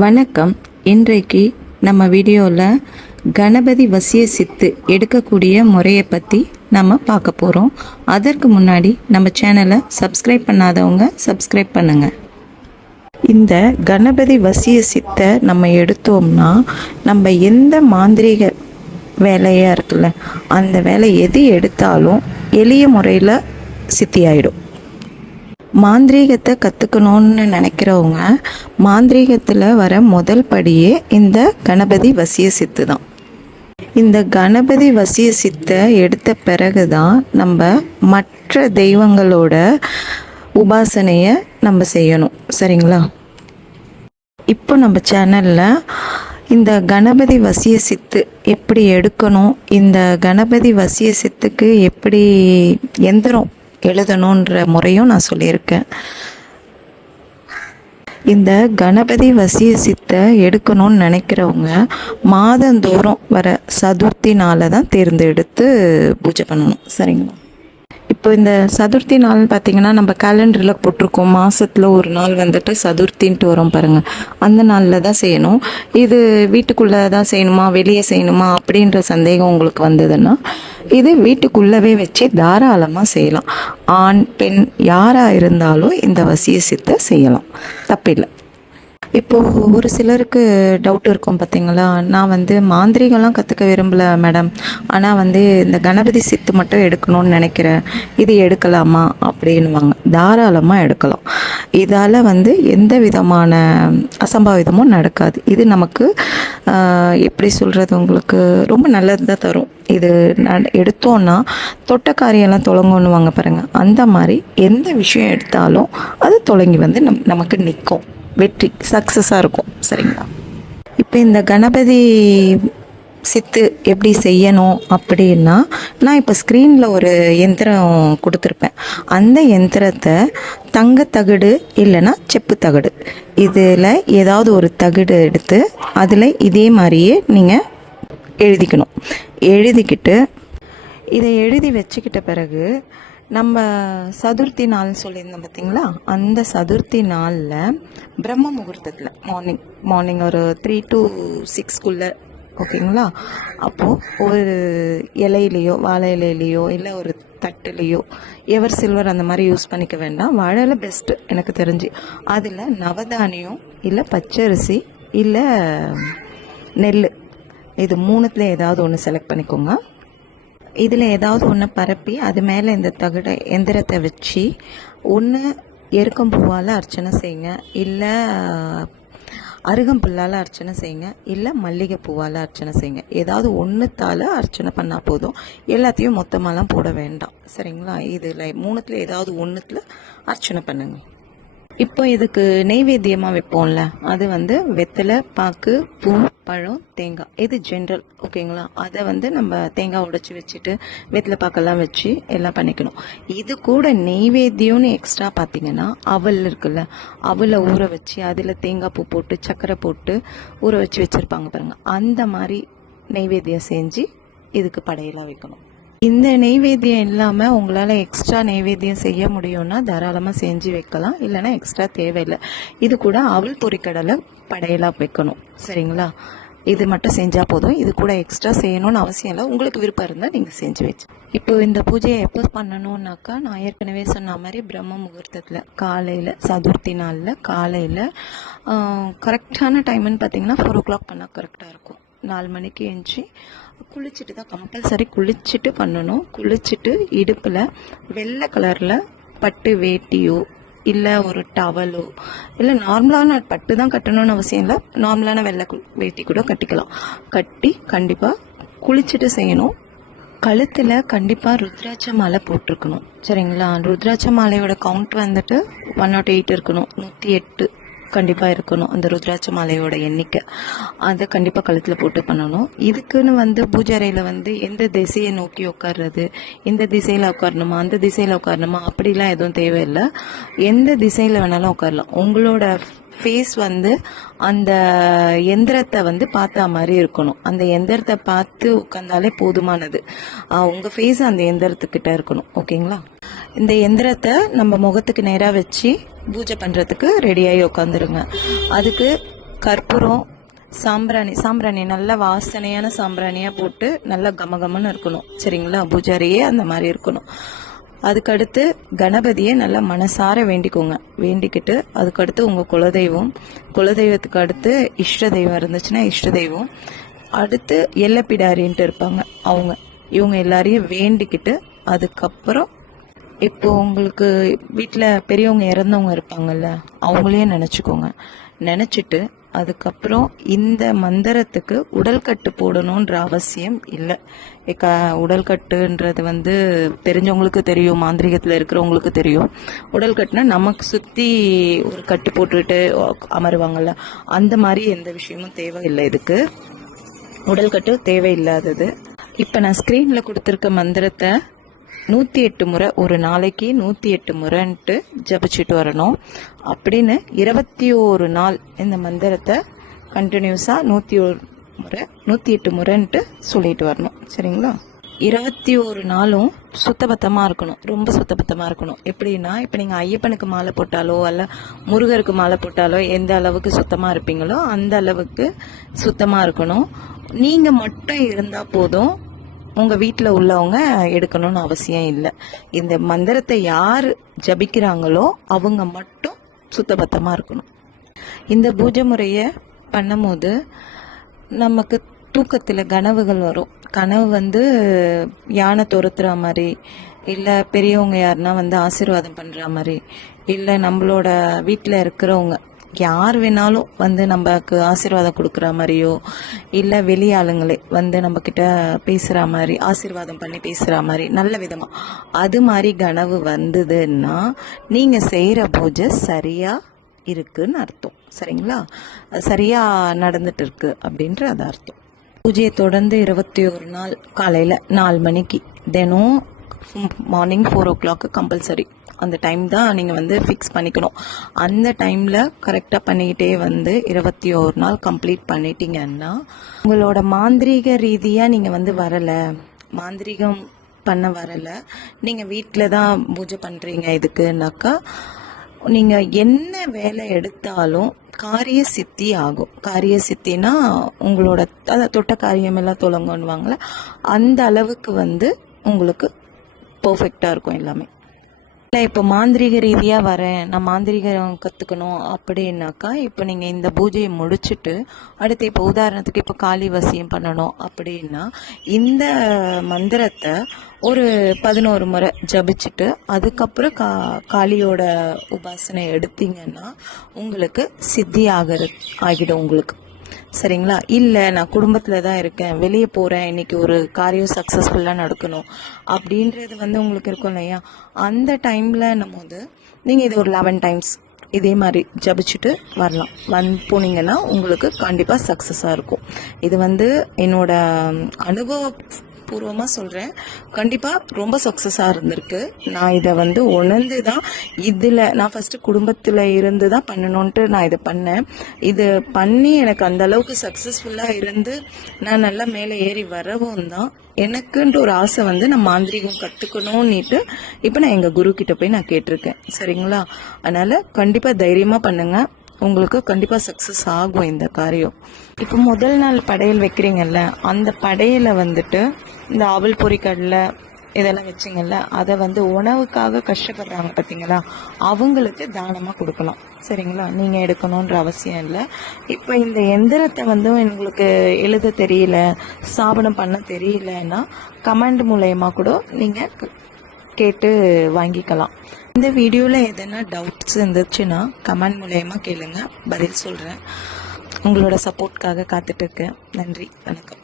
வணக்கம். இன்றைக்கு நம்ம வீடியோவில் கணபதி வசிய சித்து எடுக்கக்கூடிய முறையை பற்றி நம்ம பார்க்க போகிறோம். அதற்கு முன்னாடி நம்ம சேனலை சப்ஸ்கிரைப் பண்ணாதவங்க சப்ஸ்கிரைப் பண்ணுங்க. இந்த கணபதி வசிய சித்தை நம்ம எடுத்தோம்னா நம்ம எந்த மாந்திரீக வேலையாக இருக்குல்ல அந்த வேலை எது எடுத்தாலும் எளிய முறையில் சித்தியாயிடும். மாந்திரீகத்தை கற்றுக்கணும்னு நினைக்கிறவங்க மாந்திரீகத்தில் வர முதல் படியே இந்த கணபதி வசிய சித்து தான். இந்த கணபதி வசிய சித்தை எடுத்த பிறகு தான் நம்ம மற்ற தெய்வங்களோட உபாசனையை நம்ம செய்யணும். சரிங்களா? இப்போ நம்ம சேனலில் இந்த கணபதி வசிய சித்து எப்படி எடுக்கணும், இந்த கணபதி வசிய சித்துக்கு எப்படி எந்திரம் எழுதணுன்ற முறையும் நான் சொல்லியிருக்கேன். இந்த கணபதி வசிய சித்தை எடுக்கணும்னு நினைக்கிறவங்க மாதந்தோறும் வர சதுர்த்தி நாளை தான் தேர்ந்தெடுத்து பூஜை பண்ணணும். சரிங்களா? இப்போ இந்த சதுர்த்தி நாள் பார்த்திங்கன்னா நம்ம கேலண்டரில் போட்டிருக்கோம். மாதத்தில் ஒரு நாள் வந்துட்டு சதுர்த்தின்ட்டு வரும் பாருங்கள், அந்த நாளில் தான் செய்யணும். இது வீட்டுக்குள்ளே தான் செய்யணுமா வெளியே செய்யணுமா அப்படின்ற சந்தேகம் உங்களுக்கு வந்ததுன்னா இது வீட்டுக்குள்ளவே வச்சு தாராளமாக செய்யலாம். ஆண் பெண் யாராக இருந்தாலும் இந்த வசிய சித்தை செய்யலாம், தப்பில்லை. இப்போது ஒரு சிலருக்கு டவுட் இருக்கும் பார்த்தீங்களா, நான் மாந்திரிகம்லாம் கற்றுக்க விரும்பலை மேடம், ஆனால் இந்த கணபதி சித்து மட்டும் எடுக்கணும்னு நினைக்கிறேன், இது எடுக்கலாமா அப்படின்வாங்க. தாராளமாக எடுக்கலாம். இதால் எந்த விதமான அசம்பாவிதமும் நடக்காது. இது நமக்கு எப்படி சொல்கிறது, உங்களுக்கு ரொம்ப நல்லது தான் தரும். இது எடுத்தோன்னா தொட்ட காரியெல்லாம் தொலைங்கன்னுவாங்க பாருங்கள், அந்த மாதிரி எந்த விஷயம் எடுத்தாலும் அது தொலைங்கி நமக்கு நிற்கும், வெற்றி சக்ஸஸாக இருக்கும். சரிங்களா? இப்போ இந்த கணபதி சித்து எப்படி செய்யணும் அப்படின்னா, நான் இப்போ ஸ்க்ரீனில் ஒரு எந்திரம் கொடுத்துருப்பேன். அந்த எந்திரத்தை தங்கத்தகடு இல்லைன்னா செப்பு தகடு இதில் ஏதாவது ஒரு தகடு எடுத்து அதில் இதே மாதிரியே நீங்கள் எழுதிக்கணும். எழுதிக்கிட்டு இதை எழுதி வச்சுக்கிட்ட பிறகு நம்ம சதுர்த்தி நாள் சொல்லியிருந்தோம் பார்த்தீங்களா, அந்த சதுர்த்தி நாளில் பிரம்ம முகூர்த்தத்தில் மார்னிங் ஒரு 3 to 6 ஓகேங்களா? அப்போது ஒரு இலையிலையோ வாழை இலையிலையோ இல்லை ஒரு தட்டுலேயோ எவர் சில்வர் அந்த மாதிரி யூஸ் பண்ணிக்க வேண்டாம். வாழை பெஸ்ட்டு எனக்கு தெரிஞ்சு. அதில் நவதானியம் இல்லை பச்சரிசி இல்லை நெல், இது மூணுத்தில் ஏதாவது ஒன்று செலக்ட் பண்ணிக்கோங்க. இதில் ஏதாவது ஒன்று பரப்பி அது மேலே இந்த தகடை எந்திரத்தை வச்சு ஒன்று எருக்கம்பூவால் அர்ச்சனை செய்யுங்க, இல்லை அருகம்புல்லால் அர்ச்சனை செய்யுங்க, இல்லை மல்லிகை பூவால் அர்ச்சனை செய்யுங்க. ஏதாவது ஒன்றுத்தால் அர்ச்சனை பண்ணால் போதும். எல்லாத்தையும் மொத்தமாலாம் போட வேண்டாம். சரிங்களா? இதில் மூணுத்தில் ஏதாவது ஒன்றுத்தில் அர்ச்சனை பண்ணுங்க. இப்போ இதுக்கு நெய்வேத்தியமாக வைப்போம்ல, அது வெத்தலை, பாக்கு, பூ, பழம், தேங்காய், இது ஜென்ரல். ஓகேங்களா? அதை நம்ம தேங்காய் உடைச்சி வச்சுட்டு வெத்தலை பாக்கெல்லாம் வச்சு எல்லாம் பண்ணிக்கணும். இது கூட நெய்வேத்தியம்னு எக்ஸ்ட்ரா பார்த்தீங்கன்னா அவல் இருக்குல்ல, அவலை ஊற வச்சு அதில் தேங்காய் பூ போட்டு சர்க்கரை போட்டு ஊற வச்சு வச்சுருப்பாங்க பாருங்கள், அந்த மாதிரி நெய்வேத்தியம் செஞ்சு இதுக்கு படையெல்லாம் வைக்கணும். இந்த நெய்வேத்தியம் இல்லாமல் உங்களால் எக்ஸ்ட்ரா நெய்வேத்தியம் செய்ய முடியும்னா தாராளமாக செஞ்சு வைக்கலாம், இல்லைனா எக்ஸ்ட்ரா தேவையில்லை. இது கூட அவல் பொரிக்கடலை படையலாக வைக்கணும். சரிங்களா? இது மட்டும் செஞ்சால் போதும். இது கூட எக்ஸ்ட்ரா செய்யணும்னு அவசியம் இல்லை. உங்களுக்கு விருப்பம் இருந்தால் நீங்கள் செஞ்சு வச்சு. இப்போ இந்த பூஜையை எப்போ பண்ணணும்னாக்கா, நான் ஏற்கனவே சொன்ன மாதிரி பிரம்ம முகூர்த்தத்தில் காலையில், சதுர்த்தி நாளில் காலையில் கரெக்டான டைம்னு பார்த்தீங்கன்னா 4 o'clock பண்ணால் கரெக்டாக இருக்கும். 4 மணிக்கு எழுந்துச்சி குளிச்சுட்டு தான், கம்பல்சரி குளிச்சுட்டு பண்ணணும். குளிச்சுட்டு இடுப்பில் வெள்ளை கலரில் பட்டு வேட்டியோ இல்லை ஒரு டவலோ இல்லை நார்மலான பட்டு தான் கட்டணும்னு அவசியம் இல்லை, நார்மலான வெள்ளை வேட்டி கூட கட்டிக்கலாம். கட்டி கண்டிப்பாக குளிச்சுட்டு செய்யணும். கழுத்தில் கண்டிப்பாக ருத்ராட்ச மாலை போட்டிருக்கணும். சரிங்களா? ருத்ராட்ச மாலையோட கவுண்ட் 108 இருக்கணும், 108 கண்டிப்பாக இருக்கணும். அந்த ருத்ராட்ச மாலையோட எண்ணிக்கை அதை கண்டிப்பாக கழுத்தில் போட்டு பண்ணணும். இதுக்குன்னு பூஜை அறையில் எந்த திசையை நோக்கி உட்கார்றது, இந்த திசையில் உட்காரணுமா அந்த திசையில் உட்காரணுமா அப்படிலாம் எதுவும் தேவையில்லை. எந்த திசையில் வேணாலும் உட்காரலாம். உங்களோட ஃபேஸ் அந்த எந்திரத்தை பார்த்தா மாதிரி இருக்கணும். அந்த எந்திரத்தை பார்த்து உட்காந்தாலே போதுமானது. உங்கள் ஃபேஸ் அந்த எந்திரத்துக்கிட்ட இருக்கணும். ஓகேங்களா? இந்த எந்திரத்தை நம்ம முகத்துக்கு நேராக வச்சு பூஜை பண்ணுறதுக்கு ரெடியாகி உட்காந்துருங்க. அதுக்கு கற்பூரம், சாம்பிராணி நல்ல வாசனையான சாம்பிராணியாக போட்டு நல்லா கமகமன்னு இருக்கணும். சரிங்களா? பூஜாரியே அந்த மாதிரி இருக்கணும். அதுக்கடுத்து கணபதியை நல்லா மனசார வேண்டிக்கோங்க. வேண்டிக்கிட்டு அதுக்கடுத்து உங்கள் குலதெய்வத்துக்கு அடுத்து இஷ்ட தெய்வம் இருந்துச்சுன்னா இஷ்ட தெய்வம், அடுத்து எல்லப்பிடாரின்ட்டு இருப்பாங்க இவங்க எல்லாரையும் வேண்டிக்கிட்டு அதுக்கப்புறம் இப்போ உங்களுக்கு வீட்டில் பெரியவங்க இறந்தவங்க இருப்பாங்கல்ல, அவங்களையும் நினச்சிக்கோங்க. நினச்சிட்டு அதுக்கப்புறம் இந்த மந்திரத்துக்கு உடல்கட்டு போடணுன்ற அவசியம் இல்லை. உடல்கட்டுன்றது தெரிஞ்சவங்களுக்கு தெரியும், மாந்திரிகத்தில் இருக்கிறவங்களுக்கு தெரியும். உடல்கட்டுனா நமக்கு சுற்றி ஒரு கட்டு போட்டுக்கிட்டு அமருவாங்கல்ல, அந்த மாதிரி எந்த விஷயமும் தேவையில்லை. இதுக்கு உடல்கட்டு தேவையில்லாதது. இப்போ நான் ஸ்க்ரீனில் கொடுத்துருக்க மந்திரத்தை 108 முறை, ஒரு நாளைக்கு 108 முறைன்ட்டு ஜபிச்சுட்டு வரணும். அப்படின்னு 21 நாள் இந்த மந்திரத்தை கண்டினியூஸாக 108 முறைன்ட்டு சொல்லிட்டு வரணும். சரிங்களா? 21 நாளும் சுத்தபத்தமாக இருக்கணும், ரொம்ப சுத்தபத்தமாக இருக்கணும். எப்படின்னா, இப்போ நீங்கள் ஐயப்பனுக்கு மாலை போட்டாலோ அல்ல முருகருக்கு மாலை போட்டாலோ எந்த அளவுக்கு சுத்தமாக இருப்பீங்களோ அந்த அளவுக்கு சுத்தமாக இருக்கணும். நீங்கள் மட்டும் இருந்தால் போதும், உங்கள் வீட்டில் உள்ளவங்க எடுக்கணும்னு அவசியம் இல்லை. இந்த மந்திரத்தை யார் ஜபிக்கிறாங்களோ அவங்க மட்டும் சுத்தபத்தமாக இருக்கணும். இந்த பூஜை முறையை பண்ணும்போது நமக்கு தூக்கத்தில் கனவுகள் வரும். கனவு யானை துரத்துற மாதிரி, இல்லை பெரியவங்க யாருன்னா ஆசீர்வாதம் பண்ணுற மாதிரி, இல்லை நம்மளோட வீட்டில் இருக்கிறவங்க யார் வேணாலும் நமக்கு ஆசீர்வாதம் கொடுக்குற மாதிரியோ, இல்லை வெளியாளுங்களே நம்ம கிட்ட பேசுகிற மாதிரி, ஆசீர்வாதம் பண்ணி பேசுகிற மாதிரி, நல்ல விதமாக அது மாதிரி கனவு வந்ததுன்னா நீங்கள் செய்கிற பூஜை சரியாக இருக்குன்னு அர்த்தம். சரிங்களா? சரியாக நடந்துட்டு இருக்கு அப்படின்ற அது அர்த்தம். பூஜையை தொடர்ந்து 21 நாள் காலையில் 4 மணிக்கு தினம் மார்னிங் 4 o'clock கம்பல்சரி அந்த டைம் தான் நீங்கள் ஃபிக்ஸ் பண்ணிக்கணும். அந்த டைமில் கரெக்டாக பண்ணிக்கிட்டே 21 நாள் கம்ப்ளீட் பண்ணிட்டீங்கன்னா உங்களோட மாந்திரீக ரீதியாக நீங்கள் வரலை, மாந்திரீகம் பண்ண வரலை, நீங்கள் வீட்டில் தான் பூஜை பண்ணுறீங்க இதுக்குன்னாக்கா, நீங்கள் என்ன வேலை எடுத்தாலும் காரிய சித்தி ஆகும். காரிய சித்தினா உங்களோட தொட்ட காரியம் எல்லாம் தொடங்குவாங்களே, அந்த அளவுக்கு உங்களுக்கு பர்ஃபெக்டாக இருக்கும் எல்லாமே. இல்லை இப்போ மாந்திரிக ரீதியாக வரேன், நான் மாந்திரிகம் கற்றுக்கணும் அப்படின்னாக்கா, இப்போ நீங்கள் இந்த பூஜையை முடிச்சுட்டு அடுத்து இப்போ உதாரணத்துக்கு இப்போ காளி வசியம் பண்ணணும் அப்படின்னா இந்த மந்திரத்தை ஒரு 11 முறை ஜபிச்சுட்டு அதுக்கப்புறம் காளியோட உபாசனை எடுத்தீங்கன்னா உங்களுக்கு சித்தி ஆகிடும் உங்களுக்கு. சரிங்களா? இல்லை நான் குடும்பத்தில் தான் இருக்கேன், வெளியே போகிறேன், இன்னைக்கு ஒரு காரியம் சக்ஸஸ்ஃபுல்லாக நடக்கணும் அப்படின்றது உங்களுக்கு இருக்கும் இல்லையா, அந்த டைமில் நீங்கள் இது ஒரு 11 டைம்ஸ் இதே மாதிரி ஜபிச்சுட்டு வரலாம். போனீங்கன்னா உங்களுக்கு கண்டிப்பாக சக்ஸஸாக இருக்கும். இது என்னோட அனுபவபூர்வமாக சொல்கிறேன், கண்டிப்பாக ரொம்ப சக்ஸஸாக இருந்திருக்கு. நான் இதை உணர்ந்து தான் இதில் நான் ஃபஸ்ட்டு குடும்பத்தில் இருந்து தான் பண்ணணுன்ட்டு நான் இதை பண்ணேன். இது பண்ணி எனக்கு அந்த அளவுக்கு சக்ஸஸ்ஃபுல்லாக இருந்து நான் நல்லா மேலே ஏறி வரவும் தான் எனக்குன்ட்டு ஒரு ஆசை நான் மாந்திரிகம் கற்றுக்கணும்னுட்டு இப்போ நான் எங்கள் குரு கிட்ட போய் நான் கேட்டிருக்கேன். சரிங்களா? அதனால் கண்டிப்பாக தைரியமாக பண்ணுங்கள், உங்களுக்கு கண்டிப்பாக சக்ஸஸ் ஆகும் இந்த காரியம். இப்போ முதல் நாள் படையல் வைக்கிறீங்கல்ல, அந்த படையலை இந்த ஆவல் பொறி கடலை இதெல்லாம் வச்சிங்கல்ல, அதை உணவுக்காக கஷ்டப்படுறாங்க பார்த்தீங்களா, அவங்களுக்கு தானமாக கொடுக்கலாம். சரிங்களா? நீங்கள் எடுக்கணுன்ற அவசியம் இல்லை. இப்போ இந்த எந்திரத்தை உங்களுக்கு எழுத தெரியல, ஸ்தாபனம் பண்ண தெரியலன்னா கமெண்ட் மூலயமா கூட நீங்கள் கேட்டு வாங்கிக்கலாம். இந்த வீடியோவில் எதனா டவுட்ஸ் இருந்துச்சுன்னா கமெண்ட் மூலயமா கேளுங்க, பதில் சொல்கிறேன். உங்களோட சப்போர்ட்காக காத்துட்டு இருக்கேன். நன்றி, வணக்கம்.